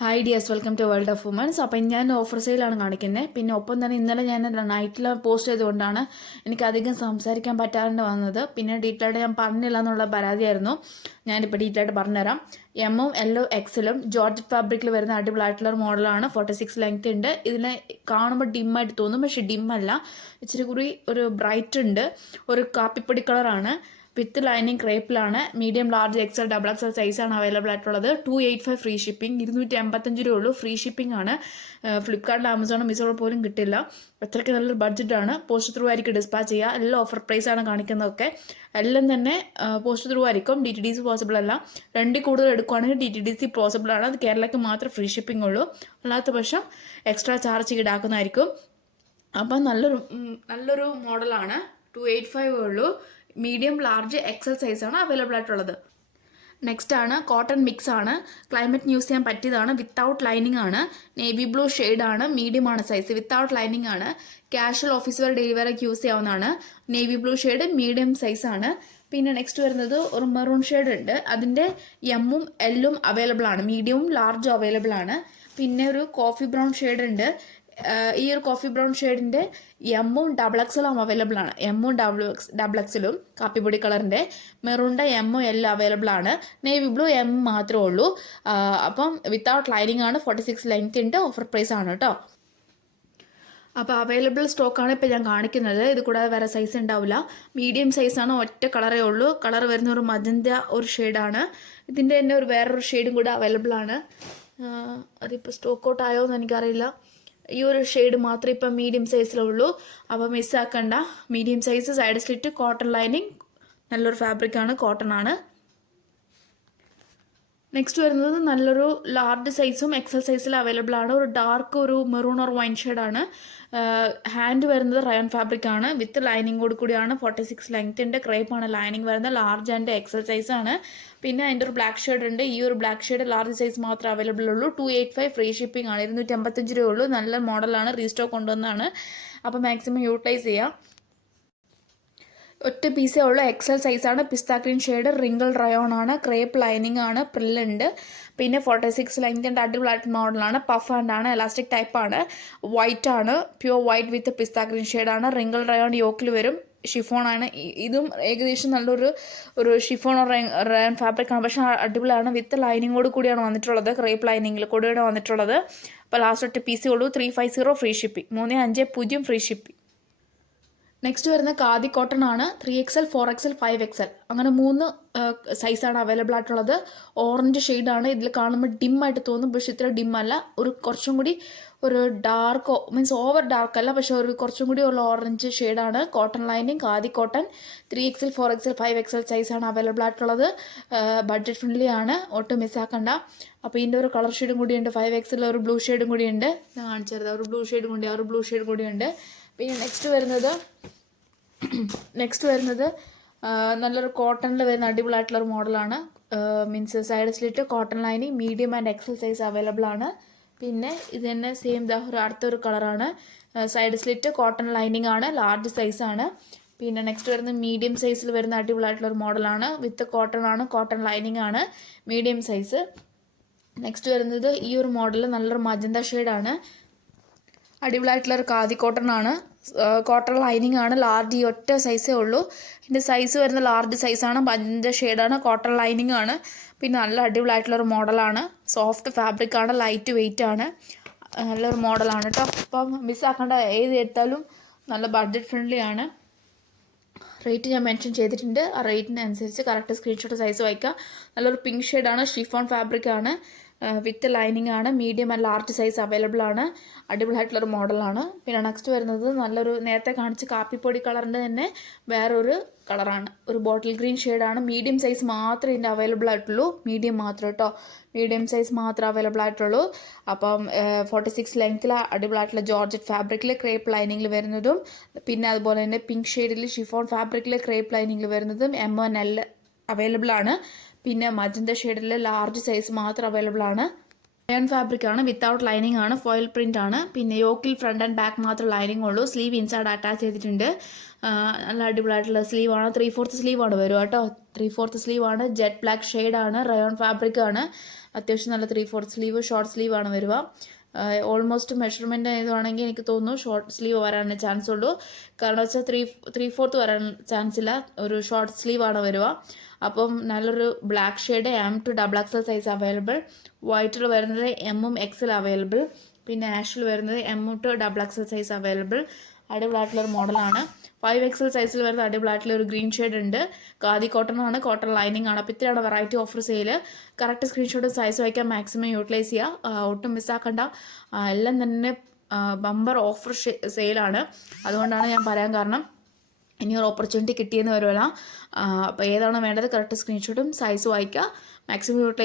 Hi dears, welcome to world of womens. അപ്പം ഞാൻ offer സെയിലാണ് കാണിക്കുന്നത്. പിന്നെ ഒപ്പം തന്നെ ഇന്നലെ ഞാൻ നൈറ്റിൽ പോസ്റ്റ് ചെയ്തുകൊണ്ടാണ് എനിക്ക് അധികം സംസാരിക്കാൻ പറ്റാണ്ട് വന്നത്. പിന്നെ ഡീറ്റെയിൽഡ് ഞാൻ പറഞ്ഞില്ല എന്നുള്ള പരാതിയായിരുന്നു. ഞാനിപ്പോൾ ഡീറ്റെയിൽഡ് പറഞ്ഞുതരാം. എമ്മും എല്ലോ എക്സലും ജോർജറ്റ് ഫാബ്രിക്കിൽ വരുന്ന അടിപൊളിയായിട്ടുള്ള ഒരു മോഡലാണ്. 46 ലെങ്ത് ഉണ്ട്. ഇതിനെ കാണുമ്പോൾ ഡിമ്മായിട്ട് തോന്നും, പക്ഷേ ഡിമ്മല്ല. ഇച്ചിരി കൂടി ഒരു ബ്രൈറ്റ് ഉണ്ട്. ഒരു കാപ്പിപ്പൊടി കളറാണ്. വിത്ത് ലൈനിങ് ക്രേപ്പിലാണ്. Medium, large, XL, double XL സൈസാണ് അവൈലബിൾ ആയിട്ടുള്ളത്. 285 ഫ്രീ ഷിപ്പിംഗ്, 285 രൂപ ഉള്ളൂ. ഫ്രീ ഷിപ്പിംഗ് ആണ്. ഫ്ലിപ്കാർട്ടിൽ, ആമസോണും മീഷോയിൽ പോലും കിട്ടില്ല. അത്രയ്ക്ക് നല്ലൊരു ബഡ്ജറ്റാണ്. പോസ്റ്റ് ത്രൂ ആയിരിക്കും ഡിസ്പാച്ച് ചെയ്യുക. എല്ലാം ഓഫർ പ്രൈസാണ് കാണിക്കുന്നതൊക്കെ. എല്ലാം തന്നെ പോസ്റ്റ് ത്രൂ ആയിരിക്കും. DTDC പോസിബിൾ അല്ല. രണ്ടിൽ കൂടുതൽ എടുക്കുകയാണെങ്കിൽ DTDC പോസിബിൾ ആണ്. അത് കേരളയ്ക്ക് മാത്രം ഫ്രീ ഷിപ്പിംഗ് ഉള്ളൂ. അല്ലാത്ത പക്ഷം എക്സ്ട്രാ ചാർജ് ഈടാക്കുന്നതായിരിക്കും. അപ്പം നല്ലൊരു മോഡലാണ്. 285 ഉള്ളൂ. മീഡിയം, ലാർജ്, എക്സൽ സൈസാണ് അവൈലബിൾ ആയിട്ടുള്ളത്. നെക്സ്റ്റ് ആണ് കോട്ടൺ മിക്സ് ആണ്. ക്ലൈമറ്റ് യൂസ് ചെയ്യാൻ പറ്റിയതാണ്. വിത്തൗട്ട് ലൈനിങ് ആണ്. നേവി ബ്ലൂ ഷെയ്ഡാണ്. മീഡിയം ആണ് സൈസ്. വിത്തൗട്ട് ലൈനിങ് ആണ്. Casual, office wear, daily wear ഒക്കെ യൂസ് ചെയ്യാവുന്നതാണ്. നേവി ബ്ലൂ ഷെയ്ഡ്, മീഡിയം സൈസാണ്. പിന്നെ നെക്സ്റ്റ് വരുന്നത് ഒരു മെറൂൺ ഷെയ്ഡ് ഉണ്ട്. അതിൻ്റെ എമ്മും എല്ലും അവൈലബിൾ ആണ്. മീഡിയവും ലാർജും അവൈലബിൾ ആണ്. പിന്നെ ഒരു കോഫി ബ്രൗൺ ഷെയ്ഡ് ഉണ്ട്. ഈ ഒരു കോഫി ബ്രൗൺ ഷെയ്ഡിൻ്റെ എമ്മും ഡബിൾ എക്സലും അവൈലബിൾ ആണ്. എമ്മും ഡബിൾ എക്സലും കാപ്പിപ്പൊടി കളറിൻ്റെ. മെറൂണിൻ്റെ എമ്മും എല്ലാം അവൈലബിൾ ആണ്. നേവി ബ്ലൂ എം മാത്രമേ ഉള്ളൂ. അപ്പം വിത്തൗട്ട് ലൈനിങ് ആണ്. 46 ലെങ്ത് ഉണ്ട്. ഓഫർ പ്രൈസ് ആണ് കേട്ടോ. അപ്പോൾ അവൈലബിൾ സ്റ്റോക്കാണ് ഇപ്പോൾ ഞാൻ കാണിക്കുന്നത്. ഇത് കൂടാതെ വേറെ സൈസ് ഉണ്ടാവില്ല. മീഡിയം സൈസാണ്. ഒറ്റ കളറേ ഉള്ളൂ. കളർ വരുന്ന ഒരു മജന്ത ഒരു ഷെയ്ഡാണ്. ഇതിൻ്റെ തന്നെ വേറൊരു ഷെയ്ഡും കൂടെ അവൈലബിൾ ആണ്. അതിപ്പോൾ സ്റ്റോക്ക് ഔട്ട് ആയോ എന്ന് എനിക്കറിയില്ല. ഈ ഒരു ഷെയ്ഡ് മാത്രമേ ഇപ്പം മീഡിയം സൈസിലുള്ളൂ. അപ്പോൾ മിസ്സാക്കണ്ട. Medium size, side slit, cotton lining, നല്ലൊരു ഫാബ്രിക്കാണ്, കോട്ടൺ ആണ്. നെക്സ്റ്റ് വരുന്നത് നല്ലൊരു ലാർജ് സൈസും എക്സൽ സൈസിൽ അവൈലബിൾ ആണ്. ഒരു ഡാർക്ക് ഒരു മെറൂൺ ഓർ വൈൻ ഷെയ്ഡാണ്. ഹാൻഡ് വരുന്നത് റയോൺ ഫാബ്രിക് ആണ്. വിത്ത് ലൈനിങ്ങോട് കൂടിയാണ്. 46 ലെങ്ത്തിൻ്റെ ക്രേപ്പാണ് ലൈനിങ് വരുന്നത്. ലാർജ് ആൻഡ് എക്സൽ സൈസാണ്. പിന്നെ അതിൻ്റെ ഒരു ബ്ലാക്ക് ഷെയ്ഡ് ഉണ്ട്. ഈ ഒരു ബ്ലാക്ക് ഷെയ്ഡ് ലാർജ് സൈസ് മാത്രമേ അവൈലബിൾ ഉള്ളൂ. 285 ഫ്രീ ഷിപ്പിംഗ് ആണ്. 285 രൂപ ഉള്ളൂ. നല്ല മോഡലാണ്. റീസ്റ്റോക്ക് കൊണ്ടുവന്നതാണ്. അപ്പോൾ മാക്സിമം യൂട്ടിലൈസ് ചെയ്യാം. ഒറ്റ പീസേ ഉള്ളൂ. എക്സൽ സൈസാണ്. പിസ്ത ഗ്രീൻ ഷെയ്ഡ്, റിങ്കിൾ റയോൺ ആണ്. ക്രേപ്പ് ലൈനിങ് ആണ്. പ്രില്ലുണ്ട്. പിന്നെ 46 ലെങ്തിൻ്റെ അടിപൊളിയായിട്ട് മോഡലാണ്. പഫ് ഹാൻഡ് ആണ്. എലാസ്റ്റിക് ടൈപ്പാണ്. വൈറ്റ് ആണ്. പ്യുവർ വൈറ്റ് വിത്ത് പിസ്ത ഗ്രീൻ ഷെയ്ഡാണ്. റിങ്കിൾ റയോൺ യോക്കിൽ വരും. ഷിഫോൺ ആണ്. ഇതും ഏകദേശം നല്ലൊരു ഷിഫോൺ റയോൺ ഫാബ്രിക് ആണ്. പക്ഷേ അടിപൊളിയാണ്. വിത്ത് ലൈനിങ്ങോട് കൂടിയാണ് വന്നിട്ടുള്ളത്. ക്രേപ്പ് ലൈനിങ്ങിൽ കൂടിയാണ് വന്നിട്ടുള്ളത്. അപ്പോൾ ലാസ്റ്റ് ഒറ്റ പീസേ ഉള്ളൂ. 350 free shipping. 350 free shipping. Next വരുന്ന ഖാദി കോട്ടൺ ആണ്. 3XL, 4XL, 5XL അങ്ങനെ 3 സൈസാണ് അവൈലബിൾ ആയിട്ടുള്ളത്. ഓറഞ്ച് ഷെയ്ഡാണ്. ഇതിൽ കാണുമ്പോൾ ഡിമ്മായിട്ട് തോന്നും, പക്ഷെ ഇത്ര ഡിമ്മല്ല. കുറച്ചും കൂടി ഒരു ഡാർക്ക്, മീൻസ് ഓവർ ഡാർക്ക് അല്ല, പക്ഷെ കുറച്ചും കൂടി ഉള്ള ഓറഞ്ച് ഷെയ്ഡാണ്. Cotton lining, khadi cotton. 3XL, 4XL, 5XL സൈസാണ് അവൈലബിൾ ആയിട്ടുള്ളത്. ബഡ്ജറ്റ് ഫ്രണ്ട്ലി ആണ്. ഒട്ടും മിസ്സാക്കണ്ട. അപ്പോൾ ഇതിൻ്റെ ഒരു കളർ ഷെയ്ഡും കൂടിയുണ്ട്. 5XL ഒരു ബ്ലൂ ഷെയ്ഡും കൂടിയുണ്ട്. ഞാൻ കാണിച്ചത് ഒരു ബ്ലൂ ഷെയ്ഡും കൂടിയുണ്ട്. പിന്നെ നെക്സ്റ്റ് വരുന്നത് നല്ലൊരു കോട്ടണിൽ വരുന്ന അടിപൊളിയായിട്ടുള്ളൊരു മോഡലാണ്. Means side slit, cotton lining, medium and XL size available ആണ്. പിന്നെ ഇത് തന്നെ സെയിം അടുത്തൊരു കളറാണ്. സൈഡ് സ്ലിറ്റ്, കോട്ടൺ ലൈനിങ് ആണ്. ലാർജ് സൈസാണ്. പിന്നെ നെക്സ്റ്റ് വരുന്നത് മീഡിയം സൈസിൽ വരുന്ന അടിപൊളിയായിട്ടുള്ളൊരു മോഡലാണ്. വിത്ത് കോട്ടൺ ആണ്. കോട്ടൺ ലൈനിങ് ആണ്. Medium size. നെക്സ്റ്റ് വരുന്നത് ഈ ഒരു മോഡൽ നല്ലൊരു മജന്ത ഷെയ്ഡാണ്. അടിപൊളിയായിട്ടുള്ളൊരു ഖാദി കോട്ടൺ ആണ്. കോട്ടൺ ലൈനിങ് ആണ്. ലാർജ് ഈ ഒറ്റ സൈസേ ഉള്ളൂ. ഇതിൻ്റെ സൈസ് വരുന്ന ലാർജ് സൈസാണ്. മജന്ത ഷെയ്ഡാണ്. കോട്ടൺ ലൈനിങ് ആണ്. പിന്നെ നല്ല അടിപൊളിയായിട്ടുള്ളൊരു മോഡലാണ്. സോഫ്റ്റ് ഫാബ്രിക് ആണ്. ലൈറ്റ് വെയിറ്റ് ആണ്. നല്ലൊരു മോഡലാണ് കേട്ടോ. അപ്പം മിസ്സാക്കേണ്ട. ഏത് എടുത്താലും നല്ല ബഡ്ജറ്റ് ഫ്രണ്ട്ലി ആണ്. റേറ്റ് ഞാൻ മെൻഷൻ ചെയ്തിട്ടുണ്ട്. ആ റേറ്റിനനുസരിച്ച് കറക്റ്റ് സ്ക്രീൻഷോട്ട് സൈസ് വായിക്കുക. നല്ലൊരു പിങ്ക് ഷെയ്ഡാണ്. ഷിഫോൺ ഫാബ്രിക് ആണ്. വിത്ത് ലൈനിങ് ആണ്. Medium and large size available ആണ്. അടിപൊളിയായിട്ടുള്ളൊരു മോഡലാണ്. പിന്നെ നെക്സ്റ്റ് വരുന്നത് നല്ലൊരു നേരത്തെ കാണിച്ച കാപ്പിപ്പൊടി കളറിൻ്റെ തന്നെ വേറൊരു കളറാണ്. ഒരു ബോട്ടിൽ ഗ്രീൻ ഷെയ്ഡാണ്. മീഡിയം സൈസ് മാത്രമേ ഇതിൻ്റെ അവൈലബിൾ ആയിട്ടുള്ളൂ. മീഡിയം മാത്രം കേട്ടോ. മീഡിയം സൈസ് മാത്രമേ അവൈലബിൾ ആയിട്ടുള്ളൂ. അപ്പം 46 ലെങ്ത്തിൽ അടിപൊളിയായിട്ടുള്ള ജോർജറ്റ് ഫാബ്രിക്കിൽ ക്രേപ്പ് ലൈനിങ്ങിൽ വരുന്നതും, പിന്നെ അതുപോലെ തന്നെ പിങ്ക് ഷെയ്ഡിൽ ഷിഫോൺ ഫാബ്രിക്കിൽ ക്രേപ്പ് ലൈനിങ്ങിൽ വരുന്നതും M1L അവൈലബിൾ ആണ്. പിന്നെ മജന്ത ഷെയ്ഡിൽ ലാർജ് സൈസ് മാത്രം അവൈലബിൾ ആണ്. റയോൺ ഫാബ്രിക് ആണ്. വിത്തൗട്ട് ലൈനിങ് ആണ്. ഫോയിൽ പ്രിന്റ് ആണ്. പിന്നെ യോക്കിൽ ഫ്രണ്ട് ആൻഡ് ബാക്ക് മാത്രം ലൈനിങ് ഉള്ളൂ. സ്ലീവ് ഇൻസൈഡ് അറ്റാച്ച് ചെയ്തിട്ടുണ്ട്. നല്ല അടിപൊളിയായിട്ടുള്ള സ്ലീവാണ്. 3/4 സ്ലീവാണ് വരും കേട്ടോ. 3/4 സ്ലീവാണ്. ജെറ്റ് ബ്ലാക്ക് ഷെയ്ഡാണ്. റയോൺ ഫാബ്രിക് ആണ്. അത്യാവശ്യം നല്ല 3/4 സ്ലീവ് ഷോർട്ട് സ്ലീവാണ് വരിക. ഓൾമോസ്റ്റ് മെഷർമെൻറ്റ് ഇതാണെങ്കിൽ എനിക്ക് തോന്നുന്നു ഷോർട്ട് സ്ലീവ് വരാനേ ചാൻസ് ഉള്ളൂ. കാരണം വെച്ചാൽ 3/4 വരാൻ ചാൻസ് ഇല്ല, ഒരു ഷോർട്ട് സ്ലീവാണ് വരിക. അപ്പം നല്ലൊരു black shade M to XXL size available. വൈറ്റിൽ വരുന്നത് M-ഉം XL അവൈലബിൾ. പിന്നെ ആഷിൽ വരുന്നത് M-to XXL സൈസ് അവൈലബിൾ. അടിപൊളിയായിട്ടുള്ളൊരു മോഡലാണ്. 5XL സൈസിൽ വരുന്ന അടിപൊളിയായിട്ടുള്ളൊരു ഗ്രീൻ ഷെയ്ഡ് ഉണ്ട്. ഖാദി കോട്ടൺ ആണ്, കോട്ടൺ ലൈനിങ് ആണ്. അപ്പോൾ ഇത്രയാണ് variety offer sale. Correct screenshot size വയ്ക്കാൻ മാക്സിമം യൂട്ടിലൈസ് ചെയ്യുക, ഒട്ടും മിസ്സാക്കണ്ട. എല്ലാം തന്നെ ബമ്പർ ഓഫർ സെയിലാണ്. അതുകൊണ്ടാണ് ഞാൻ പറയാൻ കാരണം, ഇനി ഒരു ഓപ്പർച്യൂണിറ്റി കിട്ടിയെന്ന് വരുമല്ല. അപ്പോൾ ഏതാണ് വേണ്ടത് കറക്റ്റ് സ്ക്രീൻഷോട്ടും സൈസ് വായിക്കുക, മാക്സിമം യൂട്ടിലൈസ്